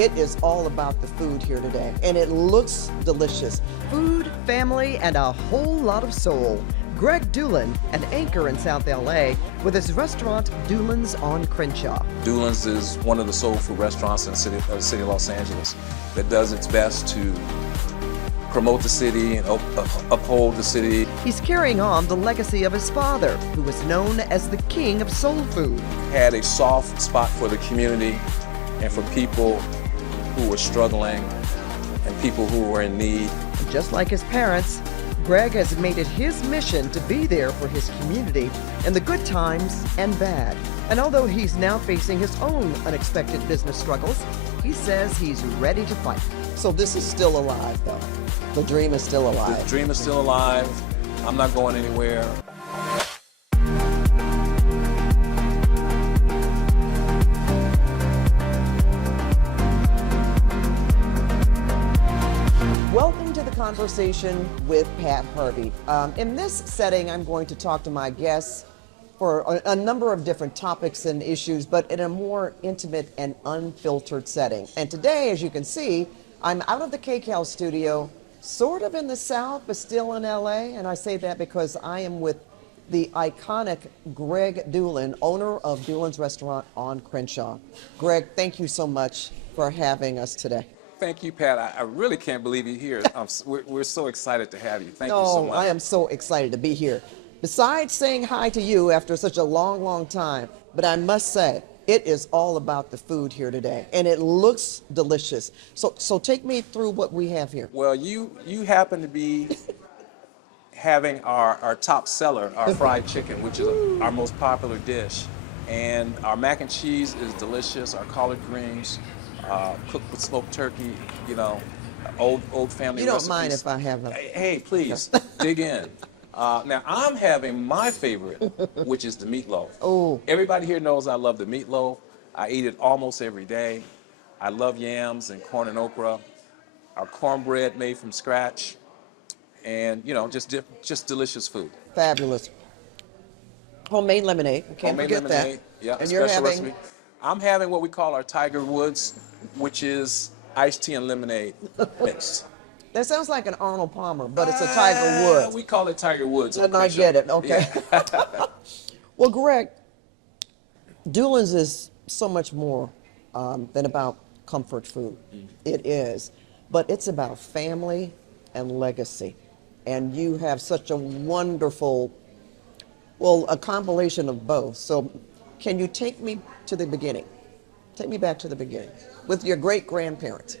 It is all about the food here today, and it looks delicious. Food, family, and a whole lot of soul. Greg Dulan, an anchor in South LA, with his restaurant Dulan's on Crenshaw. Dulan's is one of the soul food restaurants in the city of Los Angeles that does its best to promote the city and uphold the city. He's carrying on the legacy of his father, who was known as the king of soul food. Had a soft spot for the community and for people who were struggling and people who were in need. Just like his parents, Greg has made it his mission to be there for his community in the good times and bad. And although he's now facing his own unexpected business struggles, he says he's ready to fight. So this is still alive, though. The dream is still alive. The dream is still alive. I'm not going anywhere. Welcome to the conversation with Pat Harvey. In this setting, I'm going to talk to my guests for a number of different topics and issues, but in a more intimate and unfiltered setting. And today, as you can see, I'm out of the KCAL studio, sort of in the South, but still in LA. And I say that because I am with the iconic Greg Dulan, owner of Dulan's Restaurant on Crenshaw. Greg, thank you so much for having us today. Thank you, Pat. I really can't believe you're here. We're so excited to have you. Thank you so much. I am so excited to be here. Besides saying hi to you after such a long, long time, but I must say, it is all about the food here today, and it looks delicious. So take me through what we have here. Well, you happen to be having our top seller, our fried chicken, which is our most popular dish. And our mac and cheese is delicious. Our collard greens, cooked with smoked turkey, old family recipes. You don't mind if I have a... Hey, please, dig in. Now, I'm having my favorite, which is the meatloaf. Oh. Everybody here knows I love the meatloaf. I eat it almost every day. I love yams and corn and okra. Our cornbread made from scratch. And, just delicious food. Fabulous. Homemade lemonade. Can't Homemade forget lemonade, that. yeah, And you're special having... recipe. I'm having what we call our Tiger Woods, which is iced tea and lemonade mixed. That sounds like an Arnold Palmer, but it's a Tiger Woods. We call it Tiger Woods. And I get it, okay. Yeah. Well, Greg, Dulan's is so much more than about comfort food. It is, but it's about family and legacy. And you have such a wonderful, a compilation of both. So can you take me to the beginning? Take me back to the beginning with your great-grandparents.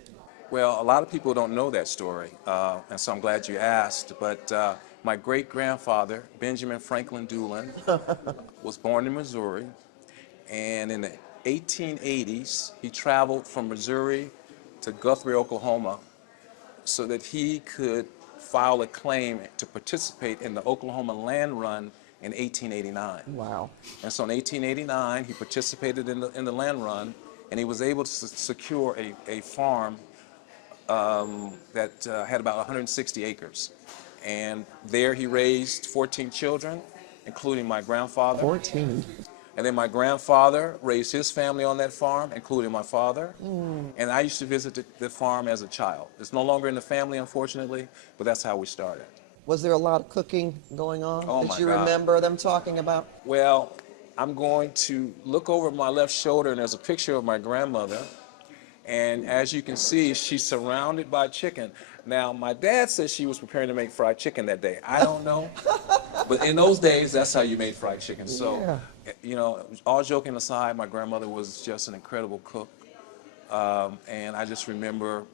Well, a lot of people don't know that story, and so I'm glad you asked. But my great-grandfather, Benjamin Franklin Dulan, was born in Missouri, and in the 1880s, he traveled from Missouri to Guthrie, Oklahoma, so that he could file a claim to participate in the Oklahoma Land Run in 1889. Wow. And so in 1889, he participated in the land run, and he was able to secure a farm that had about 160 acres. And there he raised 14 children, including my grandfather. 14. And then my grandfather raised his family on that farm, including my father. And I used to visit the farm as a child. It's no longer in the family, unfortunately, but that's how we started. Was there a lot of cooking going on Oh, that my you God. remember them talking about? Well, I'm going to look over my left shoulder, and there's a picture of my grandmother. And as you can see, she's surrounded by chicken. Now, my dad says she was preparing to make fried chicken that day. I don't know. But in those days, that's how you made fried chicken. So, all joking aside, my grandmother was just an incredible cook. And I just remember,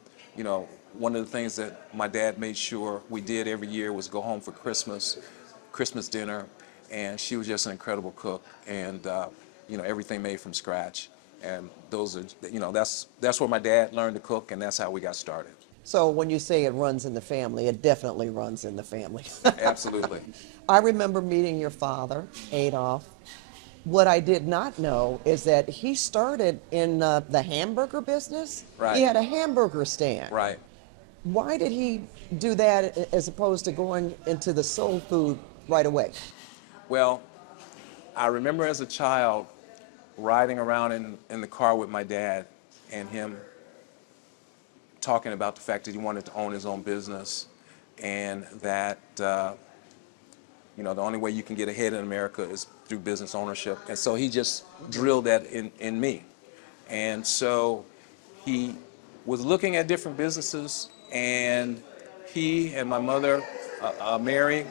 one of the things that my dad made sure we did every year was go home for Christmas dinner. And she was just an incredible cook. And, everything made from scratch. And those are, that's where my dad learned to cook, and that's how we got started. So when you say it runs in the family, it definitely runs in the family. Absolutely. I remember meeting your father, Adolph. What I did not know is that he started in the hamburger business. Right. He had a hamburger stand. Right. Why did he do that as opposed to going into the soul food right away? Well, I remember as a child riding around in the car with my dad and him talking about the fact that he wanted to own his own business, and that you know, the only way you can get ahead in America is through business ownership. And so he just drilled that in me. And so he was looking at different businesses, and he and my mother, Mary,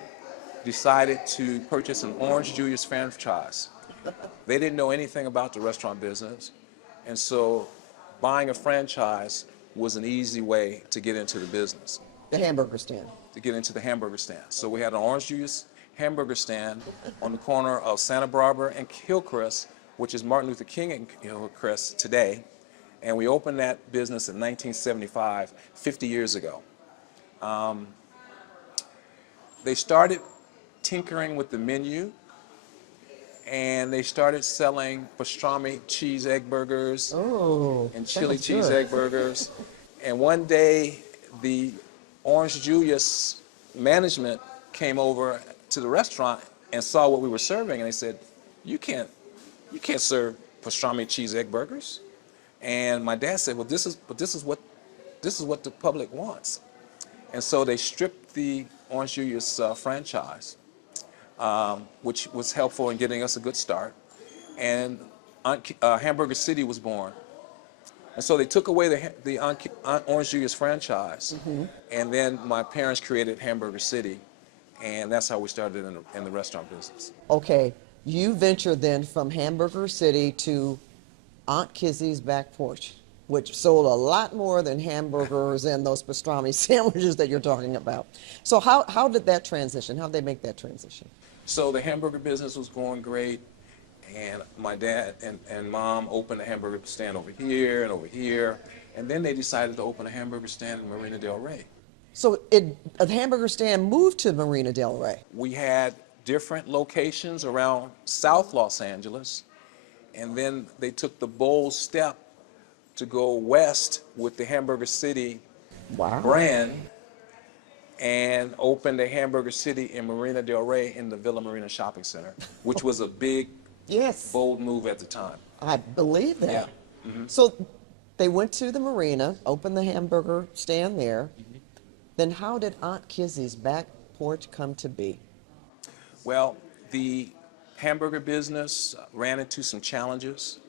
decided to purchase an Orange Julius franchise. They didn't know anything about the restaurant business, and so buying a franchise was an easy way to get into the business. The hamburger stand. To get into the hamburger stand. So we had an Orange Julius hamburger stand on the corner of Santa Barbara and Hillcrest, which is Martin Luther King and Hillcrest today. And we opened that business in 1975, 50 years ago. They started tinkering with the menu, and they started selling pastrami cheese egg burgers and chili cheese egg burgers. And one day, the Orange Julius management came over to the restaurant and saw what we were serving, and they said, you can't serve pastrami cheese egg burgers. And my dad said, well, this is what the public wants. And so they stripped the Orange Julius franchise, which was helpful in getting us a good start. And Hamburger City was born. And so they took away the Orange Julius franchise, and then my parents created Hamburger City, and that's how we started in the restaurant business. Okay, you ventured then from Hamburger City to Aunt Kizzy's back porch, which sold a lot more than hamburgers and those pastrami sandwiches that you're talking about. So how did that transition? How did they make that transition? So the hamburger business was going great, and my dad and mom opened a hamburger stand over here and over here, and then they decided to open a hamburger stand in Marina Del Rey. So the hamburger stand moved to Marina Del Rey. We had different locations around South Los Angeles, and then they took the bold step to go west with the Hamburger City brand and opened a Hamburger City in Marina Del Rey in the Villa Marina Shopping Center, which was a big, bold move at the time. I believe that. Yeah. Mm-hmm. So they went to the marina, opened the hamburger stand there. Then how did Aunt Kizzy's back porch come to be? Well, the hamburger business ran into some challenges,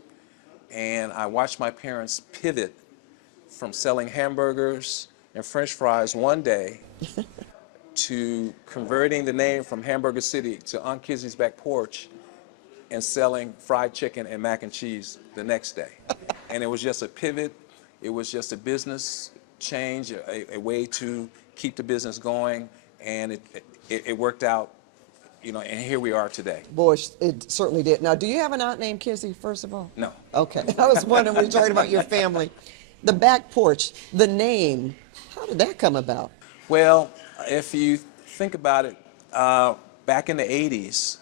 and I watched my parents pivot from selling hamburgers and French fries one day to converting the name from Hamburger City to Aunt Kizzy's back porch and selling fried chicken and mac and cheese the next day. And it was just a pivot. It was just a business change, a way to keep the business going, and it worked out, you know, and here we are today. Boy, it certainly did. Now, do you have an aunt named Kizzy, first of all? No. Okay. I was wondering, we were talking about your family. The back porch, the name, how did that come about? Well, if you think about it, back in the 80s,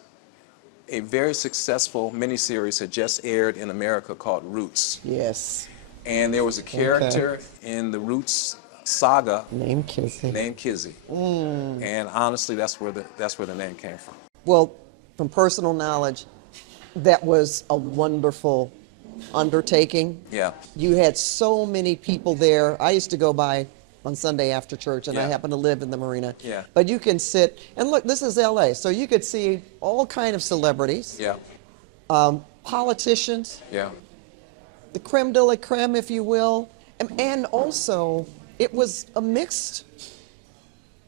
a very successful miniseries had just aired in America called Roots. Yes. And there was a character in the Roots saga named Kizzy. And honestly, that's where the name came from. Well, from personal knowledge, that was a wonderful undertaking. Yeah. You had so many people there. I used to go by on Sunday after church, and I happen to live in the marina. Yeah. But you can sit, and look, this is LA, so you could see all kind of celebrities. Yeah. Politicians. Yeah. The creme de la creme, if you will. And also, it was a mixed,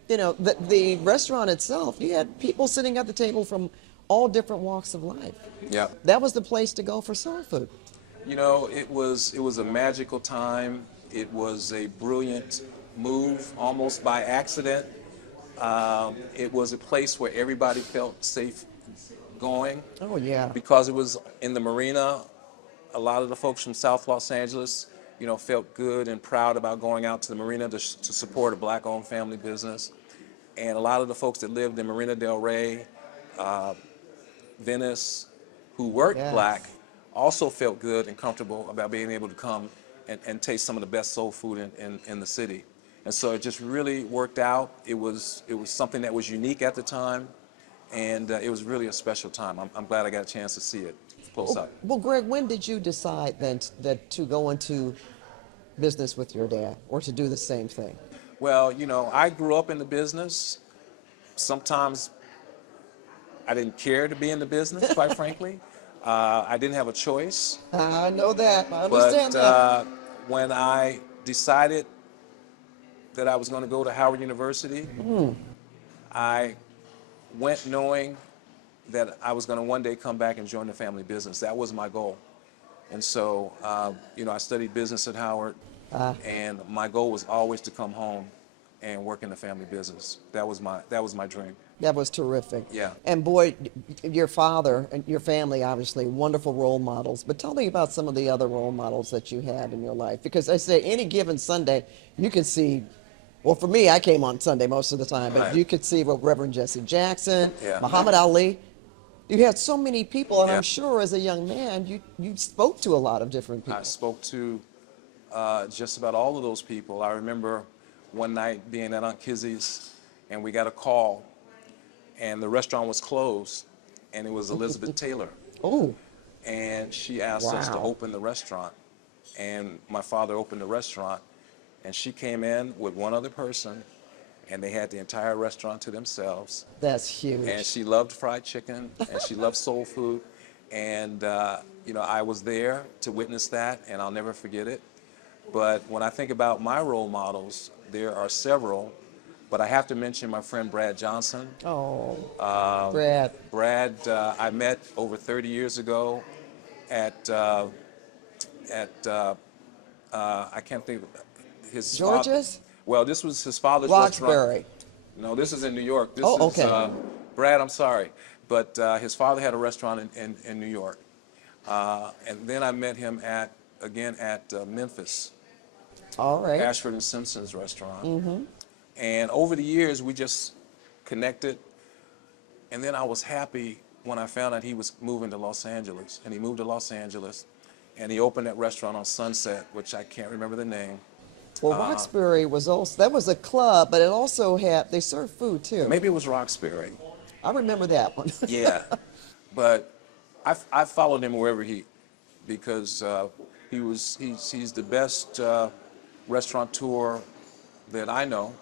you know, the restaurant itself, you had people sitting at the table from all different walks of life. Yeah. That was the place to go for soul food. You know, it was a magical time. It was a brilliant move, almost by accident. It was a place where everybody felt safe going. Oh, yeah. Because it was in the marina. A lot of the folks from South Los Angeles, you know, felt good and proud about going out to the marina to support a black-owned family business. And a lot of the folks that lived in Marina Del Rey, Venice, who weren't black, also felt good and comfortable about being able to come and taste some of the best soul food in the city. And so it just really worked out. It was something that was unique at the time, and it was really a special time. I'm glad I got a chance to see it close up. Well, Greg, when did you decide then that to go into business with your dad or to do the same thing? Well, I grew up in the business. Sometimes I didn't care to be in the business, quite frankly. I didn't have a choice. I know that. I But understand that. when I decided that I was going to go to Howard University, I went knowing that I was going to one day come back and join the family business. That was my goal. And so, I studied business at Howard, and my goal was always to come home and work in the family business. That was my dream. That was terrific. Yeah. And boy, your father and your family, obviously, wonderful role models. But tell me about some of the other role models that you had in your life. Because I say any given Sunday, you can see, well, for me, I came on Sunday most of the time, but Right. you could see Reverend Jesse Jackson, Yeah. Muhammad Ali. You had so many people, and Yeah. I'm sure as a young man, you spoke to a lot of different I people. spoke to just about all of those people. I remember one night being at Aunt Kizzy's, and we got a call, and the restaurant was closed, and it was Elizabeth Taylor. Oh, And she asked us to wow. open the restaurant, and my father opened the restaurant, and she came in with one other person, and they had the entire restaurant to themselves. That's huge. And she loved fried chicken, and she loved soul food, and I was there to witness that, and I'll never forget it. But when I think about my role models, there are several, but I have to mention my friend Brad Johnson. Oh, Brad. Brad, I met over 30 years ago at I can't think of his George's? Well, this was his father's restaurant. Roxbury. No, this is in New York. This Oh, is okay. Brad. I'm sorry, but his father had a restaurant in New York, and then I met him at Memphis, All right. Ashford and Simpson's restaurant. And over the years, we just connected. And then I was happy when I found out he was moving to Los Angeles. And he moved to Los Angeles, and he opened that restaurant on Sunset, which I can't remember the name. Well, Roxbury was also, that was a club, but it also had, they served food too. Maybe it was Roxbury. I remember that one. Yeah. But I followed him wherever because he's the best restaurateur that I know.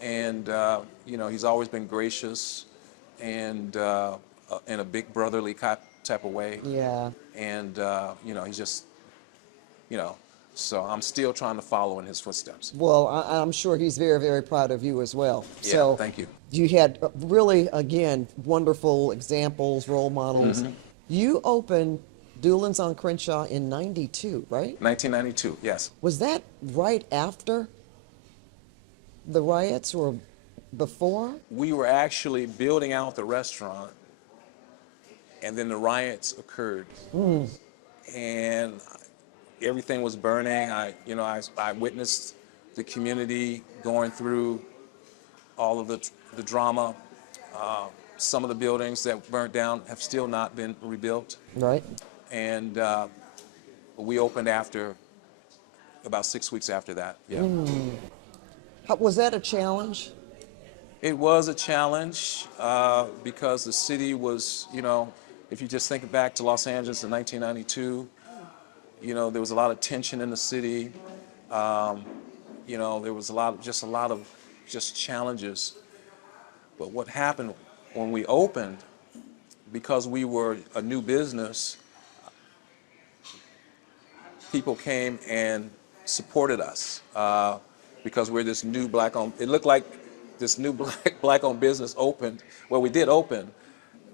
And, he's always been gracious and in a big brotherly type of way. Yeah. And, he's just, so I'm still trying to follow in his footsteps. Well, I'm sure he's very, very proud of you as well. Yeah, So thank you. you had really, again, wonderful examples, role models. You opened Dulan's on Crenshaw in 92, right? 1992, yes. Was that right after the riots or before? We were actually building out the restaurant, and then the riots occurred. And everything was burning. I witnessed the community going through all of the drama. Some of the buildings that burnt down have still not been rebuilt. Right. And we opened about 6 weeks after that. Yeah. Was that a challenge? It was a challenge because the city was, if you just think back to Los Angeles in 1992, there was a lot of tension in the city. There was a lot of challenges. But what happened when we opened, because we were a new business, people came and supported us because we're this new black-owned. It looked like this new black-owned business opened. Well, we did open.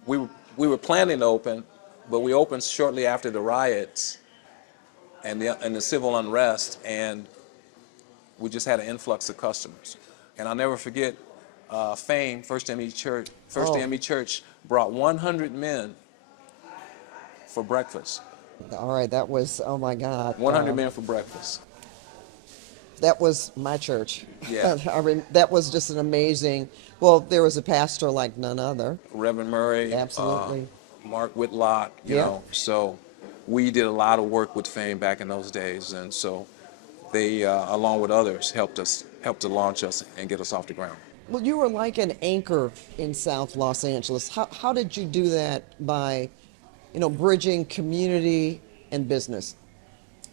We were planning to open, but we opened shortly after the riots and the civil unrest, and we just had an influx of customers. And I'll never forget, Fame, First ME Church brought 100 men for breakfast. All right, that was, oh my God. 100 men for breakfast. That was my church. Yeah. That was just an amazing, well, there was a pastor like none other. Reverend Murray. Absolutely. Mark Whitlock, you know. So we did a lot of work with Fame back in those days. And so they, along with others, helped to launch us and get us off the ground. Well, you were like an anchor in South Los Angeles. How did you do that by, bridging community and business?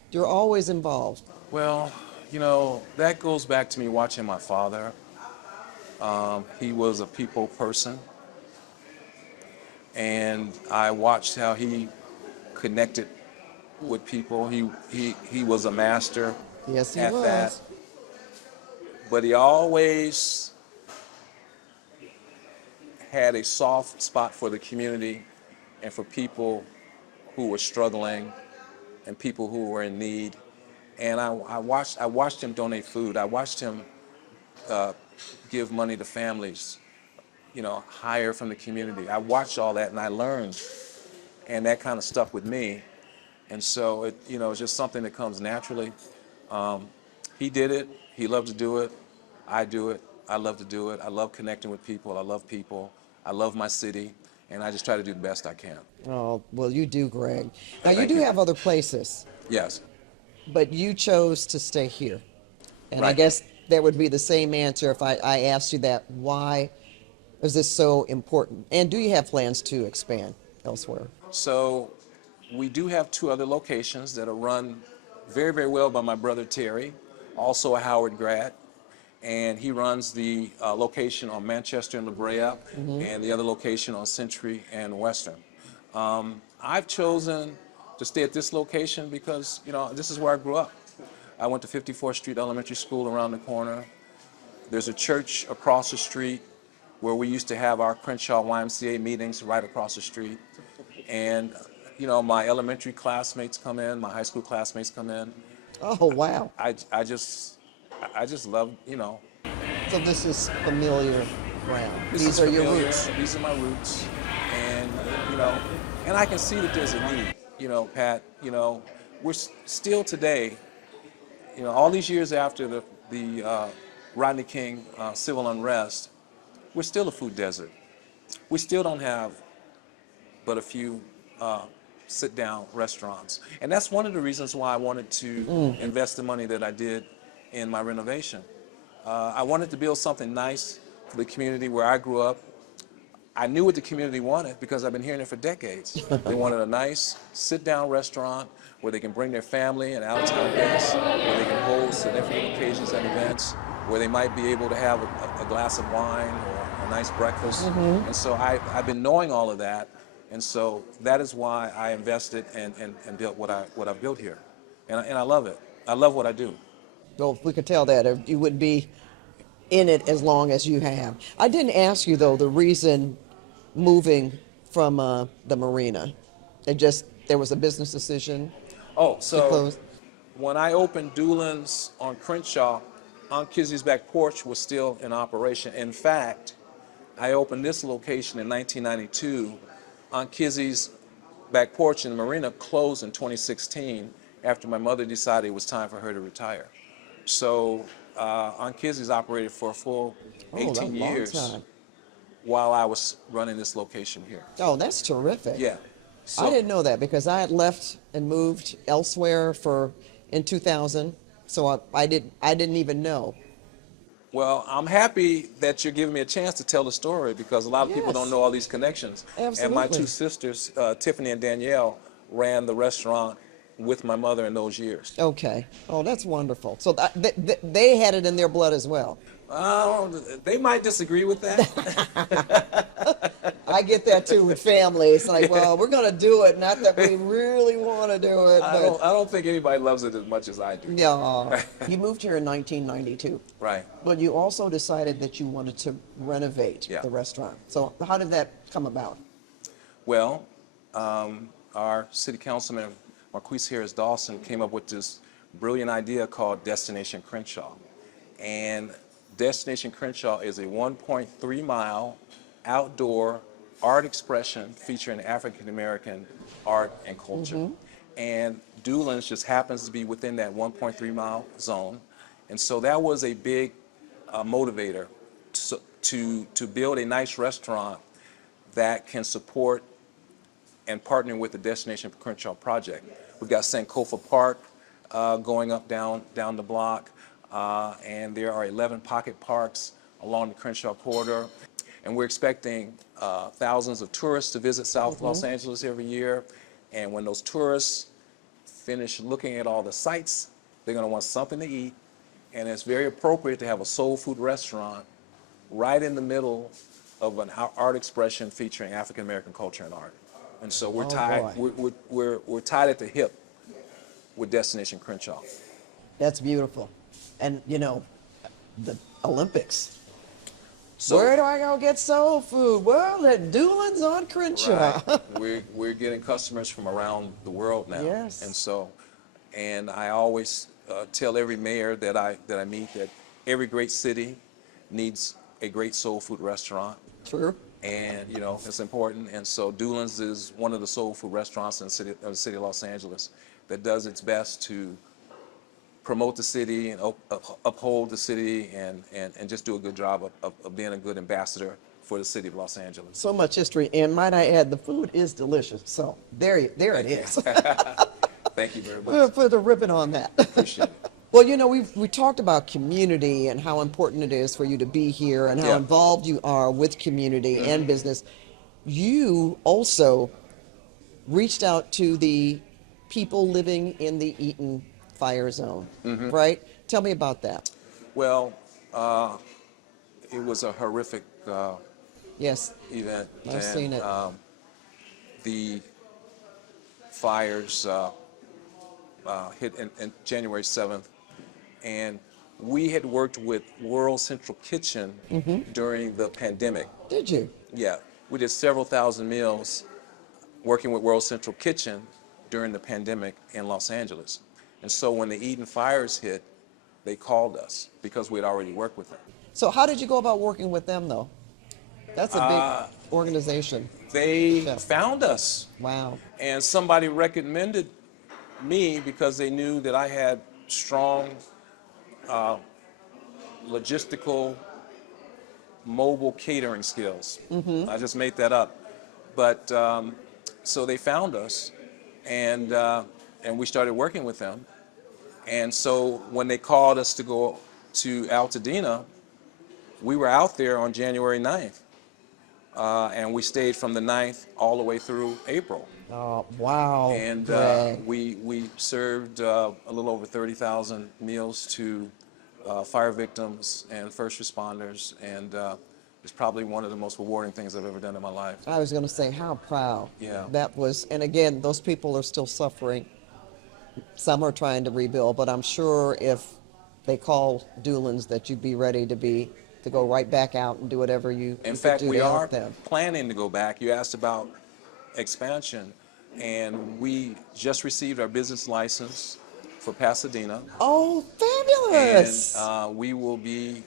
You're always involved. Well, that goes back to me watching my father. He was a people person, and I watched how he connected with people. He was a master Yes, he at that, was. but he always had a soft spot for the community and for people who were struggling and people who were in need. And I watched him donate food. I watched him give money to families, hire from the community. I watched all that and I learned, and that kind of stuck with me. And so it's just something that comes naturally. He did it. He loved to do it. I do it. I love to do it. I love connecting with people. I love people. I love my city, and I just try to do the best I can. Oh, well, you do, Greg. Now, you Thank do you. have other places, Yes. but you chose to stay here. And I Right. guess that would be the same answer if I asked you that. Why is this so important? And do you have plans to expand elsewhere? So we do have two other locations that are run very, very well by my brother Terry, also a Howard grad. And he runs the location on Manchester and La Brea, and the other location on Century and Western. I've chosen to stay at this location because, this is where I grew up. I went to 54th Street Elementary School around the corner. There's a church across the street where we used to have our Crenshaw YMCA meetings right across the street. And, my elementary classmates come in, my high school classmates come in. Oh, wow. I just love, So this is familiar ground. this These is are your familiar. roots. These are my roots. And, you know, and I can see that there's a need, Pat, we're still today, all these years after the Rodney King civil unrest, we're still a food desert. We still don't have but a few sit-down restaurants. And that's one of the reasons why I wanted to invest the money that I did in my renovation. I wanted to build something nice for the community where I grew up. I knew what the community wanted because I've been hearing it for decades. They wanted a nice sit-down restaurant where they can bring their family and out-of-town guests, where they can hold significant occasions and events, where they might be able to have a glass of wine or a nice breakfast. And so I've been knowing all of that, and so that is why I invested and built what I've built here. And I love it. I love what I do. Well, if we could tell that, you would be in it as long as you have. I didn't ask you, though, the reason moving from the marina. There was a business decision Oh, to so close. when I opened Dulan's on Crenshaw, Aunt Kizzy's back porch was still in operation. In fact, I opened this location in 1992. Aunt Kizzy's back porch in the marina closed in 2016 after my mother decided it was time for her to retire. So Aunt Kizzy's operated for a full Oh, that's a 18 long years time. while I was running this location here. Oh, that's terrific. Yeah. I So, didn't know that because I had left and moved elsewhere in 2000. So I didn't even know. well, I'm happy that you're giving me a chance to tell the story because a lot of people don't Yes, know all these connections. And my two absolutely. sisters, Tiffany and Danielle, ran the restaurant with my mother in those years. Okay. Oh, that's wonderful. So they had it in their blood as well. They might disagree with that. I get that too with family. It's like, well, we're going to do it. Not that we really want to do it, but I don't think anybody loves it as much as I do. yeah. You moved here in 1992, Right. but you also decided that you wanted to renovate Yeah. the restaurant. So how did that come about? Well, our city councilman, Marquise Harris Dawson, came up with this brilliant idea called Destination Crenshaw. And Destination Crenshaw is a 1.3 mile outdoor art expression featuring African American art and culture. And Dulan's just happens to be within that 1.3 mile zone. And so that was a big motivator to build a nice restaurant that can support and partner with the Destination Crenshaw project. We've got Sankofa Park going up down the block, and there are 11 pocket parks along the Crenshaw corridor. And we're expecting thousands of tourists to visit South Los Angeles every year. And when those tourists finish looking at all the sights they're going to want something to eat, and it's very appropriate to have a soul food restaurant right in the middle of an art expression featuring African American culture and art. And so we're Oh, tied. boy. We're tied at the hip with Destination Crenshaw. That's beautiful. And, you know, the Olympics. So Where do I go get soul food? Well, at Dulan's on Crenshaw. right, we're getting customers from around the world now. Yes. And so, and I always tell every mayor that I meet that every great city needs a great soul food restaurant. True. And you know, it's important. And so Dulan's is one of the soul food restaurants in the city of Los Angeles that does its best to promote the city and uphold the city and just do a good job of being a good ambassador for the city of Los Angeles. So much history, and might I add, the food is delicious. So there it is. Thank you very We'll much. put a ribbon on that. Appreciate it. Well, you know, we talked about community and how important it is for you to be here and how Yeah. involved you are with community and business. You also reached out to the people living in the Eaton fire zone, right? Tell me about that. Well, it was a horrific Yes, event. I've seen it. The fires hit in January 7th, and we had worked with World Central Kitchen during the pandemic. Did you? Yeah, we did several thousand meals working with World Central Kitchen during the pandemic in Los Angeles. And so when the Eden fires hit, they called us because we had already worked with them. So how did you go about working with them, though? That's a big organization. They Yes. found us, Wow. and somebody recommended me because they knew that I had strong logistical mobile catering skills. I just made that up. But so they found us, and we started working with them. And so when they called us to go to Altadena, we were out there on January 9th. And we stayed from the 9th all the way through April. Oh, wow. And Greg. we served a little over 30,000 meals to fire victims and first responders. And it's probably one of the most rewarding things I've ever done in my life. I was going to say, how proud. Yeah. That was, and again, those people are still suffering. Some are trying to rebuild, but I'm sure if they call Dulan's that you'd be ready to go right back out and do whatever you In could fact, do we to help are them. planning to go back. You asked about expansion, and we just received our business license for Pasadena. Oh, And fabulous. we will be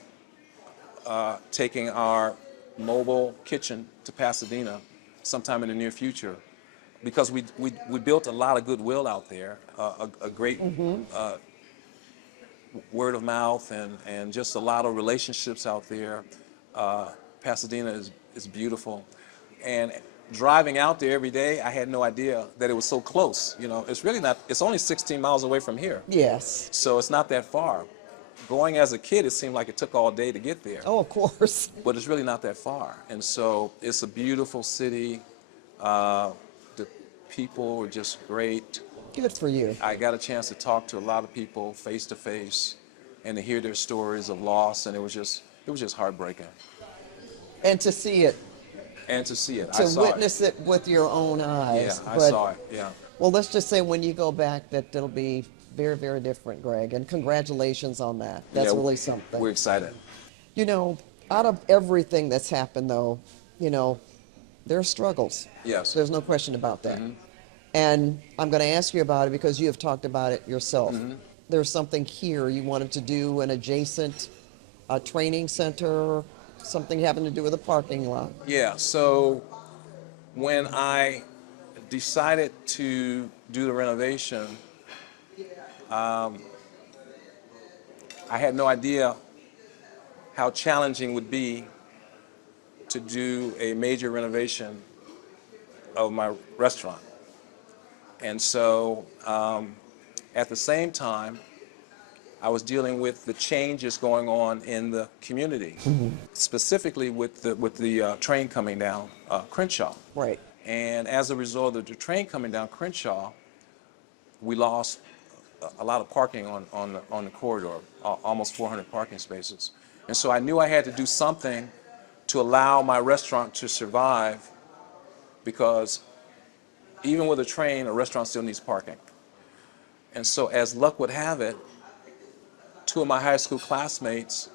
taking our mobile kitchen to Pasadena sometime in the near future, because we built a lot of goodwill out there, a great word of mouth and just a lot of relationships out there. Pasadena is beautiful, and driving out there every day, I had no idea that it was so close. You know, it's really not. It's only 16 miles away from here. Yes. So it's not that far. Going as a kid, it seemed like it took all day to get there, Oh, of course. but it's really not that far. And so it's a beautiful city. The people are just great. Good for you. I got a chance to talk to a lot of people face to face and to hear their stories of loss, and it was just heartbreaking. And to see it, And to see it, I to saw witness it with your own it. eyes. Yeah, I But- saw it. Yeah. Well, let's just say when you go back that it'll be very, very different, Greg. And congratulations on that. That's Yeah, really something. We're excited. You know, out of everything that's happened, though, you know, there are struggles. Yes. There's no question about that. And I'm going to ask you about it because you have talked about it yourself. There's something here you wanted to do, an adjacent training center, something having to do with a parking lot. Yeah. So when I decided to do the renovation, I had no idea how challenging it would be to do a major renovation of my restaurant. And so at the same time, I was dealing with the changes going on in the community, specifically with the train coming down Crenshaw. Right. And as a result of the train coming down Crenshaw, we lost a lot of parking on the corridor, almost 400 parking spaces. And so I knew I had to do something to allow my restaurant to survive, because even with a train, a restaurant still needs parking. And so as luck would have it, two of my high school classmates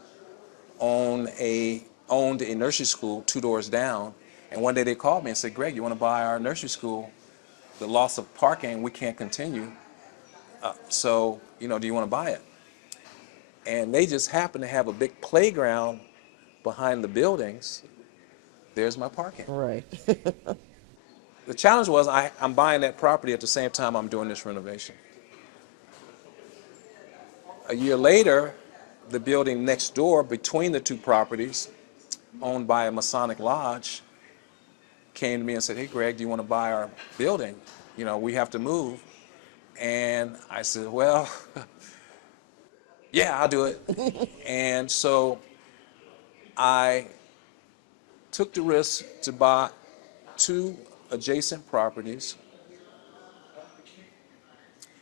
owned a nursery school 2 doors down. And one day they called me and said, Greg, you want to buy our nursery school? The loss of parking, we can't continue. So, do you want to buy it? And they just happened to have a big playground behind the buildings. There's my parking. Right. The challenge was I'm buying that property at the same time I'm doing this renovation. A year later, the building next door between the two properties, owned by a Masonic lodge, came to me and said, hey, Greg, do you want to buy our building? We have to move. And I said, well, yeah, I'll do it. And so I took the risk to buy two adjacent properties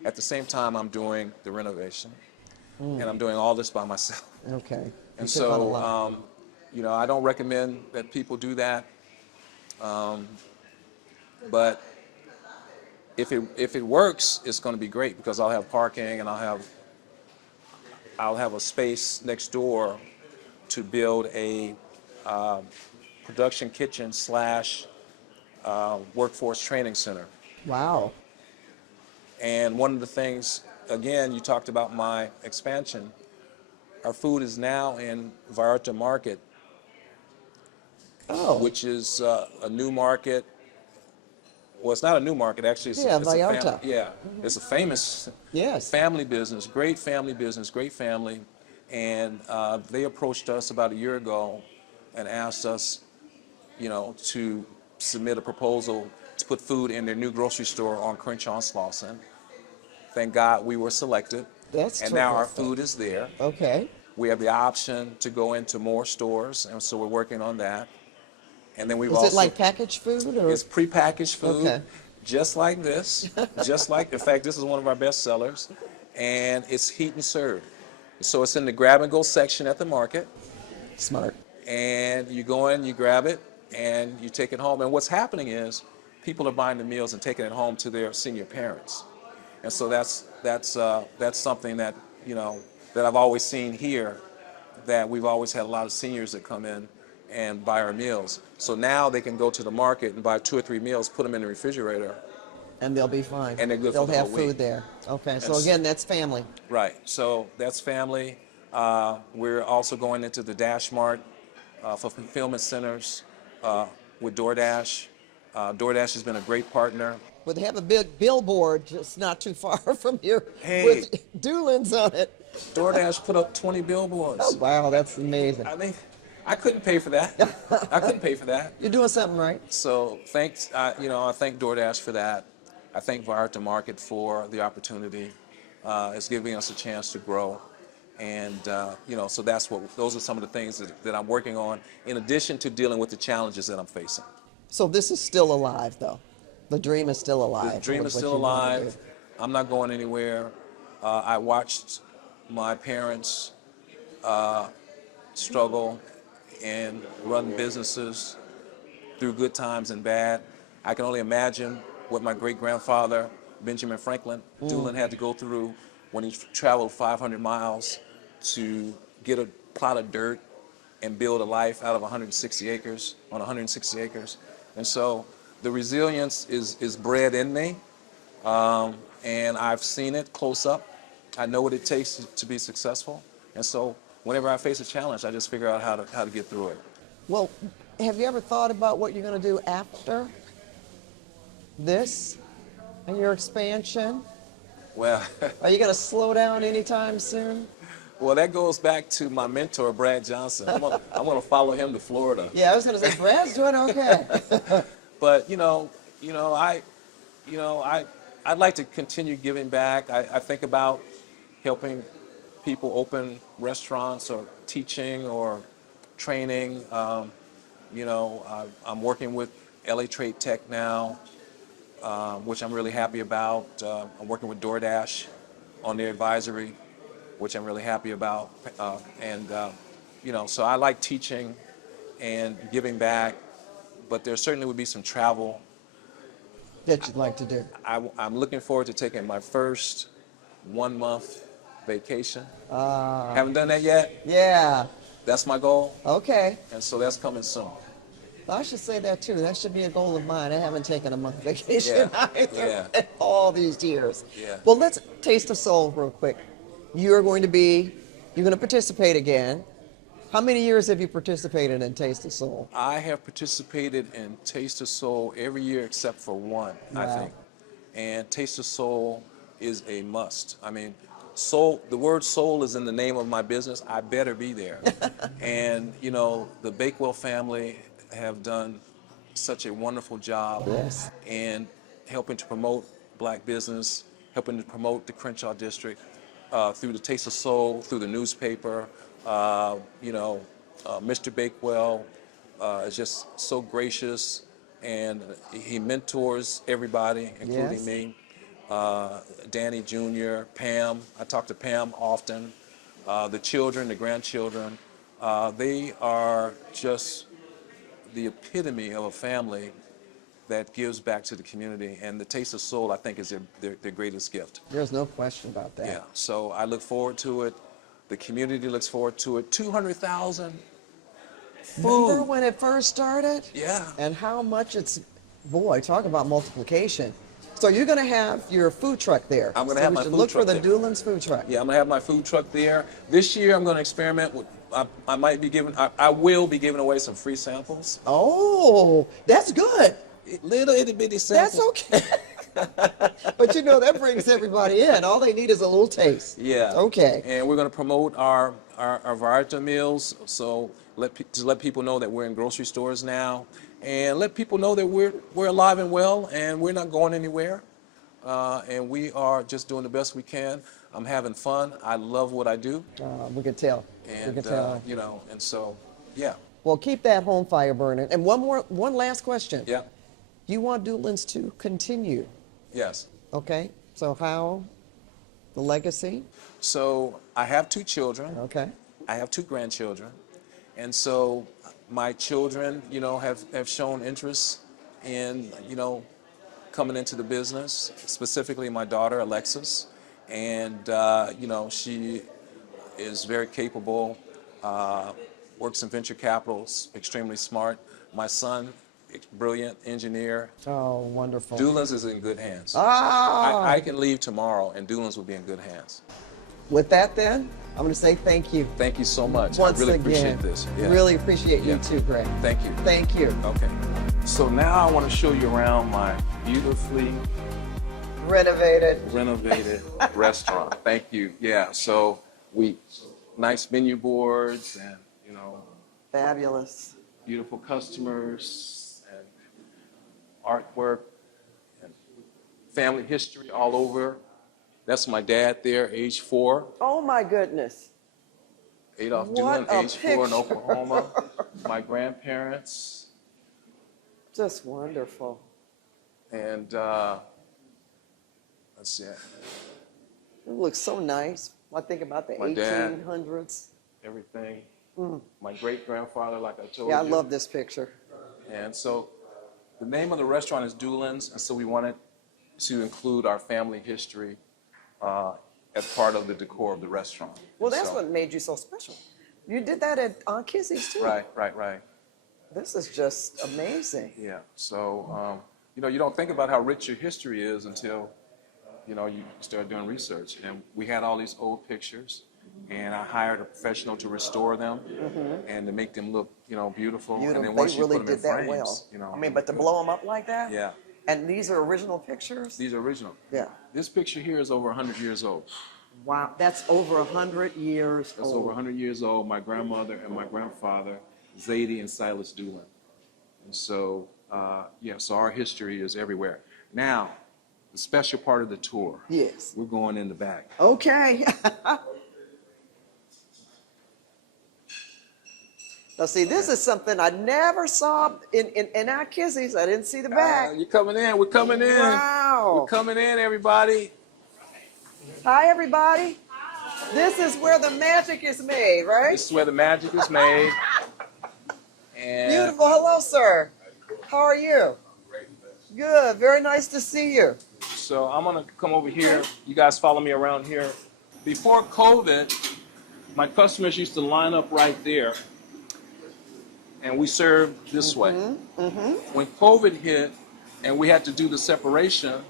at the same time I'm doing the renovation. And I'm doing all this by myself. Okay. And so, I don't recommend that people do that. But if it works, it's going to be great, because I'll have parking and I'll have a space next door to build a production kitchen slash workforce training center. Wow. And one of the things, again, you talked about my expansion. Our food is now in Vallarta Market, which is a new market. Well, it's not a new market, actually. It's Vallarta. It's a famous family business, great family. And they approached us about a year ago and asked us, to submit a proposal to put food in their new grocery store on Crenshaw and Slauson. Thank God we were selected. And now our food is there. Okay. We have the option to go into more stores, and so we're working on that. And then we've Is it like packaged food, or? It's prepackaged food, Okay. just like this. In fact, this is one of our best sellers, and it's heat and serve. So it's in the grab and go section at the market. Smart. And you go in, you grab it, and you take it home. And what's happening is people are buying the meals and taking it home to their senior parents. And so that's something that that I've always seen here, that we've always had a lot of seniors that come in and buy our meals. So now they can go to the market and buy 2 or 3 meals, put them in the refrigerator, And they'll be fine. and they're good They'll for the have whole food week. there. Okay. So And again, that's family. Right. So that's family. We're also going into the Dash Mart for fulfillment centers with DoorDash. DoorDash has been a great partner. But they have a big billboard just not too far from here Hey. with Dulan's on it. DoorDash put up 20 billboards. Oh, wow, that's amazing. I mean, I couldn't pay for that. I couldn't pay for that. You're doing something right. So thanks, I thank DoorDash for that. I thank Vallarta Market for the opportunity. It's giving us a chance to grow. And, so those are some of the things that I'm working on, in addition to dealing with the challenges that I'm facing. So this is still alive, though. The dream is still alive. The dream is what still you wanna alive. I'm not going anywhere. I watched my parents struggle and run businesses through good times and bad. I can only imagine what my great-grandfather, Benjamin Franklin Dulan, had to go through when he traveled 500 miles to get a plot of dirt and build a life out of 160 acres, on 160 acres. And so the resilience is bred in me, and I've seen it close up. I know what it takes to be successful. And so whenever I face a challenge, I just figure out how to get through it. Well, have you ever thought about what you're going to do after this and your expansion? Well, Are you going to slow down anytime soon? well, that goes back to my mentor, Brad Johnson. I'm gonna follow him to Florida. Yeah, I was going to say, Brad's doing okay. But I'd like to continue giving back. I think about helping people open restaurants, or teaching, or training. I'm working with LA Trade Tech now, which I'm really happy about. I'm working with DoorDash on their advisory, which I'm really happy about. So I like teaching and giving back, but there certainly would be some travel. That you'd like to do. I'm looking forward to taking my first 1 month vacation. Haven't done that yet. Yeah. That's my goal, Okay. and so that's coming soon. I should say that too. That should be a goal of mine. I haven't taken a month vacation either in all these years. Yeah. Well, let's taste of soul real quick. You're going to participate again. How many years have you participated in Taste of Soul? I have participated in Taste of Soul every year except for one, I Wow. think. And Taste of Soul is a must. I mean, soul, the word soul is in the name of my business. I better be there. And, the Bakewell family have done such a wonderful job Yes. in helping to promote black business, helping to promote the Crenshaw District through the Taste of Soul, through the newspaper. Mr. Bakewell is just so gracious, and he mentors everybody, including Yes. me. Danny Jr., Pam. I talk to Pam often. The children, the grandchildren. They are just the epitome of a family that gives back to the community. And the Taste of Soul, I think, is their greatest gift. There's no question about that. Yeah, so I look forward to it. The community looks forward to it. 200,000 Remember food. when it first started? Yeah. And how much boy, talk about multiplication. So you're going to have your food truck there. I'm gonna So have we my should food look for truck the there. Dulan's food truck. Yeah, I'm gonna have my food truck there. This year I'm gonna experiment with, I will be giving away some free samples. Oh, that's good. Little itty bitty That's samples. okay. But that brings everybody in. All they need is a little taste. Yeah. Okay. And we're gonna promote our variety meals, so to let people know that we're in grocery stores now, and let people know that we're alive and well, and we're not going anywhere, and we are just doing the best we can. I'm having fun. I love what I do, We can tell. and We can tell. and so yeah, Well, keep that home fire burning. And one last question. yeah, You want Dulan's to continue, yes. okay? So how? The legacy? So I have 2 children. Okay. I have 2 grandchildren, and so my children, have shown interest in, coming into the business. Specifically, my daughter Alexis, and she is very capable. Works in venture capital, extremely smart. My son, brilliant engineer. Oh, wonderful. Dulan's is in good hands. Ah! I can leave tomorrow, and Dulan's will be in good hands. With that, then, I'm going to say thank you. Thank you so much. Once I really again. appreciate this. Yeah. Really appreciate you Yeah. too, Greg. Thank you. Thank you. Okay. So now I want to show you around my beautifully Renovated. renovated restaurant. Thank you. Yeah. So nice menu boards and, Fabulous. beautiful customers and artwork and family history all over. That's my dad there, age 4. Oh, my goodness. Adolph What Dulan, a age 4 in picture. Oklahoma. My grandparents. Just wonderful. And let's see, It looks so nice. I think about the My dad. 1800s. everything. My great grandfather, like I told Yeah, I you. love this picture. And so the name of the restaurant is Dulan's, and so we wanted to include our family history as part of the decor of the restaurant. Well, that's So- what made you so special. You did that at Aunt Kizzy's too. Right. This is just amazing. Yeah. So, you don't think about how rich your history is until, you start doing research. And we had all these old pictures, and I hired a professional to restore them and to make them look, beautiful. And then once They you really put them did in that frames, well. I mean, but to blow them up like that? Yeah. And these are original pictures? These are original. Yeah. This picture here is over 100 years old. Wow, that's over 100 years That's old. over 100 years old. My grandmother and my grandfather, Zadie and Silas Dulan. And so, so our history is everywhere. Now, the special part of the tour. Yes. We're going in the back. Okay. Now, see, this is something I never saw in our Kizzy's. I didn't see the back. You're coming in. We're coming in. Wow. We're coming in, everybody. Hi, everybody. This is where the magic is made, right? This is where the magic is made. And Beautiful. Hello, sir. How are you? Good. Very nice to see you. so I'm gonna come over here. You guys follow me around here. Before COVID, my customers used to line up right there, and we served this way. When COVID hit, and we had to do the separation,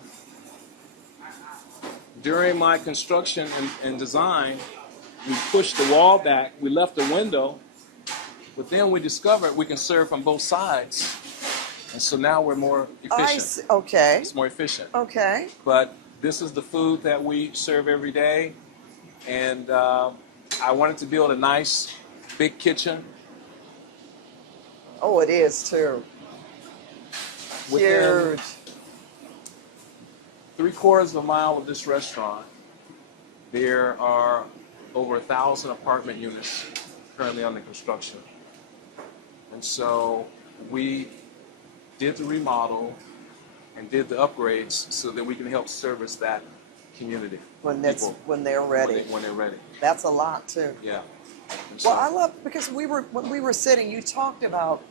during my construction and design, we pushed the wall back. We left the window, but then we discovered we can serve from both sides. And so now we're more efficient. Okay. It's more efficient. Okay. But this is the food that we serve every day. And I wanted to build a nice, big kitchen. Oh, it is too. Within Huge. 3/4 of a mile of this restaurant, there are over 1,000 apartment units currently under construction. And so we did the remodel and did the upgrades so that we can help service that community. When People, they're ready. when they're ready. That's a lot too. Yeah. And so- Well, I love because when we were sitting, you talked about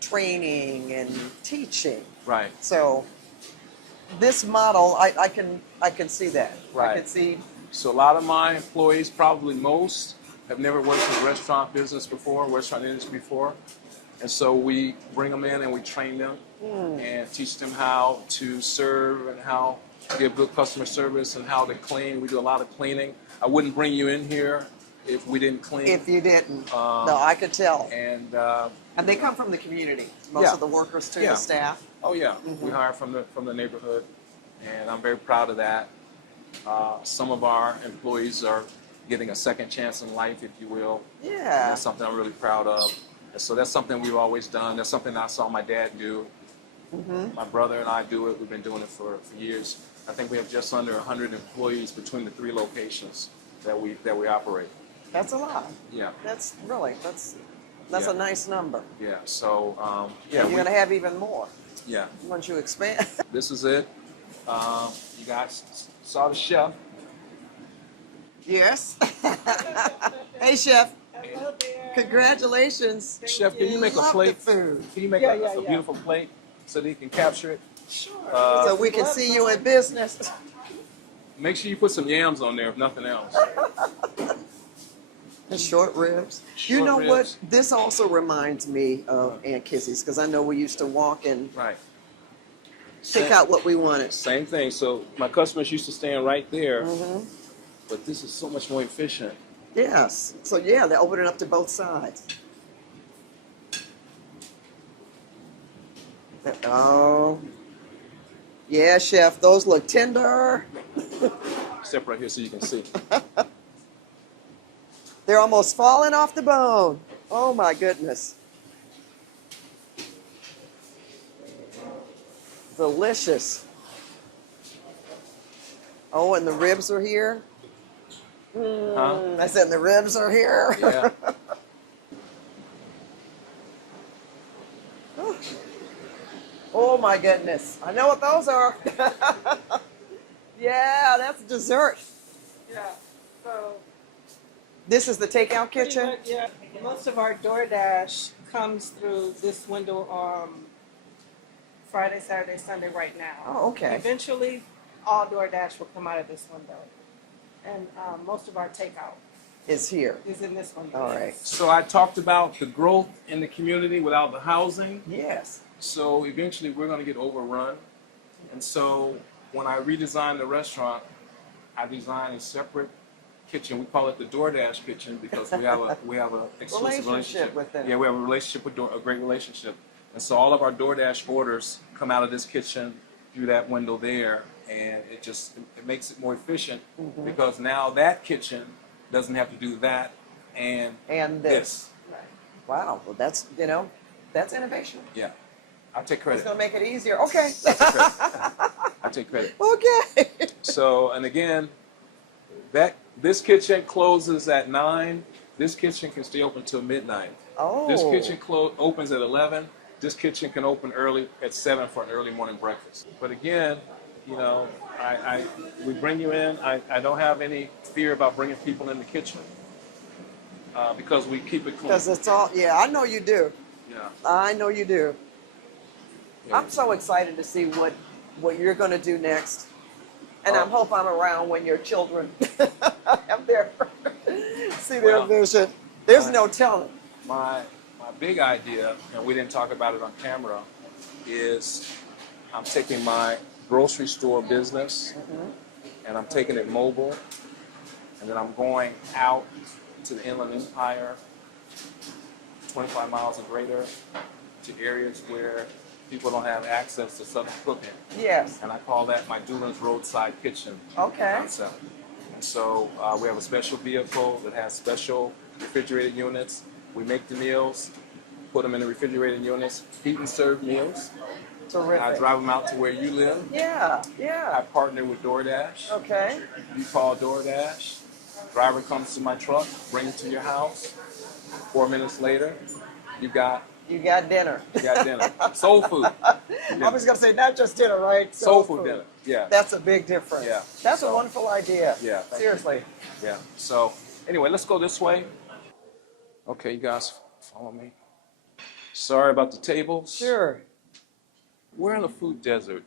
training and teaching. right. So this model, I can see that. I Right. can see. So a lot of my employees, probably most, have never worked in the restaurant business before, restaurant industry before. And so we bring them in and we train them and teach them how to serve and how to give good customer service and how to clean. We do a lot of cleaning. I wouldn't bring you in here if we didn't clean. If you didn't, no, I could tell. And they come from the community. Most Yeah. of the workers too, Yeah. the staff. oh yeah, we hire from the neighborhood, and I'm very proud of that. Some of our employees are getting a second chance in life, if you will. And Yeah. that's something I'm really proud of. And so that's something we've always done. That's something I saw my dad do. My brother and I do it. We've been doing it for years. I think we have just under 100 employees between the 3 locations that we operate. That's a lot. Yeah, That's Yeah. a nice number. yeah. So You're going to have even more yeah. once you expand. This is it. You guys saw the chef. Yes. Hey, chef. Congratulations. Chef, can you make a Love plate? the food. Can you make a beautiful plate so that you can capture it? So we can see you in business. Make sure you put some yams on there, if nothing else. The short ribs. You Short know ribs. what? This also reminds me of Aunt Kizzy's because I know we used to walk and Right. pick out what we wanted. Same thing. So my customers used to stand right there, but this is so much more efficient. Yes. So yeah, they open it up to both sides. Oh. Yeah, chef. Those look tender. Step right here so you can see. They're almost falling off the bone. Oh my goodness. Delicious. Oh, and the ribs are here. Huh? I said the ribs are here. Yeah. Oh my goodness. I know what those are. Yeah, that's dessert. Yeah. So This is the takeout pretty kitchen? much, yeah. Most of our DoorDash comes through this window Friday, Saturday, Sunday right now. Oh, okay. Eventually, all DoorDash will come out of this window, and most of our takeout Is here. is in this window. All right. So I talked about the growth in the community without the housing. Yes. So eventually we're going to get overrun. And so when I redesigned the restaurant, I designed a separate kitchen. We call it the DoorDash kitchen because we have a exclusive relationship with them. Yeah, we have a relationship with a great relationship. And so all of our DoorDash orders come out of this kitchen through that window there, and it makes it more efficient because now that kitchen doesn't have to do that and this. Right. Wow. Well, that's innovation. Yeah, I take It's credit. going to make it easier. Okay. I take credit. Okay. So, and again, this kitchen closes at 9. This kitchen can stay open till midnight. Oh. This kitchen opens at 11. This kitchen can open early at 7 for an early morning breakfast. But again, you know, we bring you in. I don't have any fear about bringing people in the kitchen because we keep it clean. Because it's all, yeah, I know you do. Yeah. I know you do. Yeah. I'm so excited to see what you're going to do next. And I hope I'm around when your children have see their vision. There's no telling. My big idea, and we didn't talk about it on camera, is I'm taking my grocery store business and I'm taking it mobile, and then I'm going out to the Inland Empire, 25 miles or greater, to areas where people don't have access to Southern cooking. Yes. And I call that my Dulan's Roadside Kitchen concept. And so we have a special vehicle that has special refrigerated units. We make the meals, put them in the refrigerated units, heat and serve meals. Terrific. I drive them out to where you live. Yeah, yeah. I partner with DoorDash. Okay. You call DoorDash. Driver comes to my truck, brings it to your house. 4 minutes later, you got dinner. You got dinner. Soul food. I was going to say, not just dinner, right? Soul food dinner. Yeah. That's a big difference. Yeah. That's a wonderful idea. Yeah. Seriously. Yeah. So, anyway, let's go this way. Okay, you guys follow me. Sorry about the tables. Sure. We're in a food desert.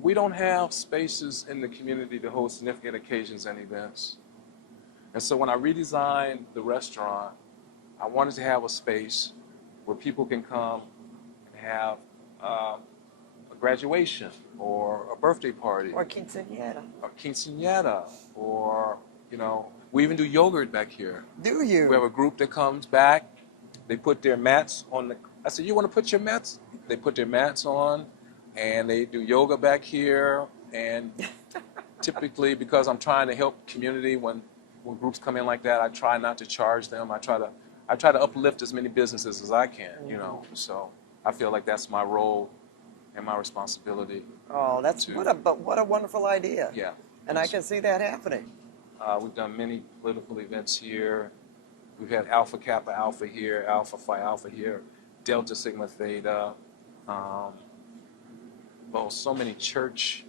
We don't have spaces in the community to host significant occasions and events. And so when I redesigned the restaurant, I wanted to have a space where people can come and have a graduation or a birthday party. Or quinceañera. Or quinceañera. Or, you know, we even do yogurt back here. Do you? We have a group that comes back. They put their mats on the... I said, you want to put your mats? They put their mats on, and they do yoga back here. And typically, because I'm trying to help community when groups come in like that, I try not to charge them. I try to uplift as many businesses as I can, you know. So I feel like that's my role and my responsibility. Oh, that's what a wonderful idea. Yeah. And I can see that happening. We've done many political events here. We've had Alpha Kappa Alpha here, Alpha Phi Alpha here, Delta Sigma Theta. So many church.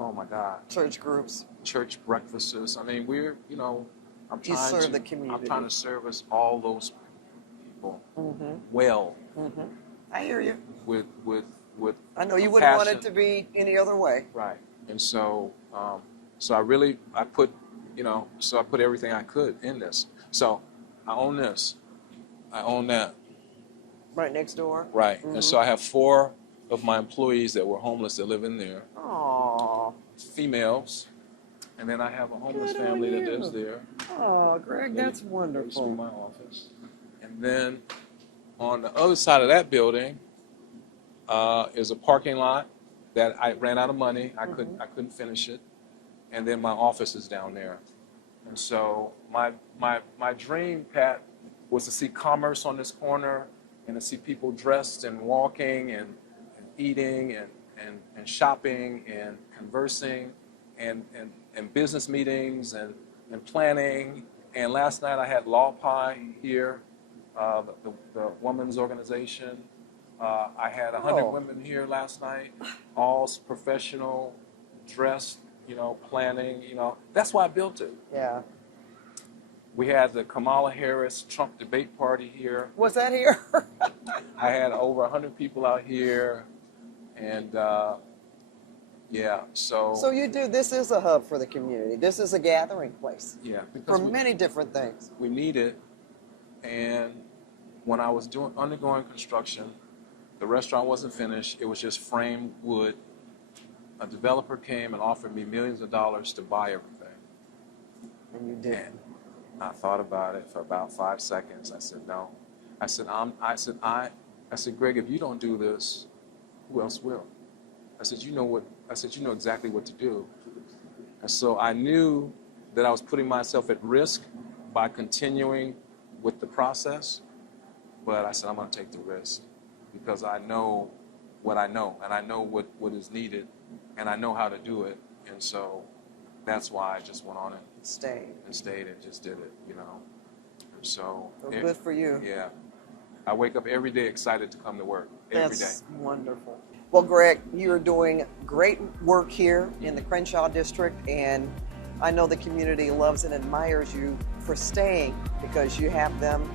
Oh my God. Church groups. Church breakfasts. I mean, we're, you know, I'm You serve the community. I'm trying to service all those people well. I hear you. With I know you wouldn't want it to be any other way. Right. And so, I put everything I could in this. So I own this. I own that. Right next door? Right. And so I have 4 of my employees that were homeless that live in there. Aww. Females. And then I have a homeless family that lives there. Oh, Greg, that's wonderful. In my office. And then on the other side of that building is a parking lot that I ran out of money. I couldn't finish it. And then my office is down there. And so my dream, Pat, was to see commerce on this corner and to see people dressed and walking and eating and shopping and conversing and business meetings and planning. And last night I had Law Pie here, the women's organization. I had 100 women here last night, all professional, dressed, you know, planning, you know. That's why I built it. Yeah. We had the Kamala Harris-Trump debate party here. Was that here? I had over 100 people out here, and So you do. This is a hub for the community. This is a gathering place. Yeah. For many different things. We need it, and when I was undergoing construction, the restaurant wasn't finished. It was just framed wood. A developer came and offered me millions of dollars to buy everything. And you did. And I thought about it for about 5 seconds. I said, no. I said, Greg, if you don't do this, who else will? I said, you know exactly what to do. And so I knew that I was putting myself at risk by continuing with the process. But I said, I'm going to take the risk because I know what I know, and I know what is needed, and I know how to do it. And so that's why I just went on and stayed and just did it, you know. And so well, good for you. Yeah. I wake up every day excited to come to work. Every day. That's wonderful. Well, Greg, you are doing great work here in the Crenshaw District, and I know the community loves and admires you for staying because you have them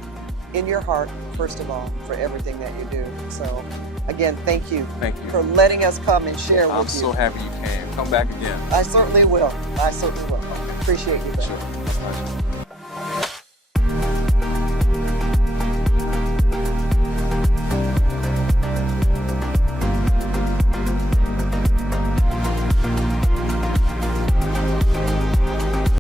in your heart, first of all, for everything that you do. So, again, thank you. Thank you. For letting us come and share with you. I'm so happy you came. Come back again. I certainly will. I certainly will. Appreciate you. Greg. Sure.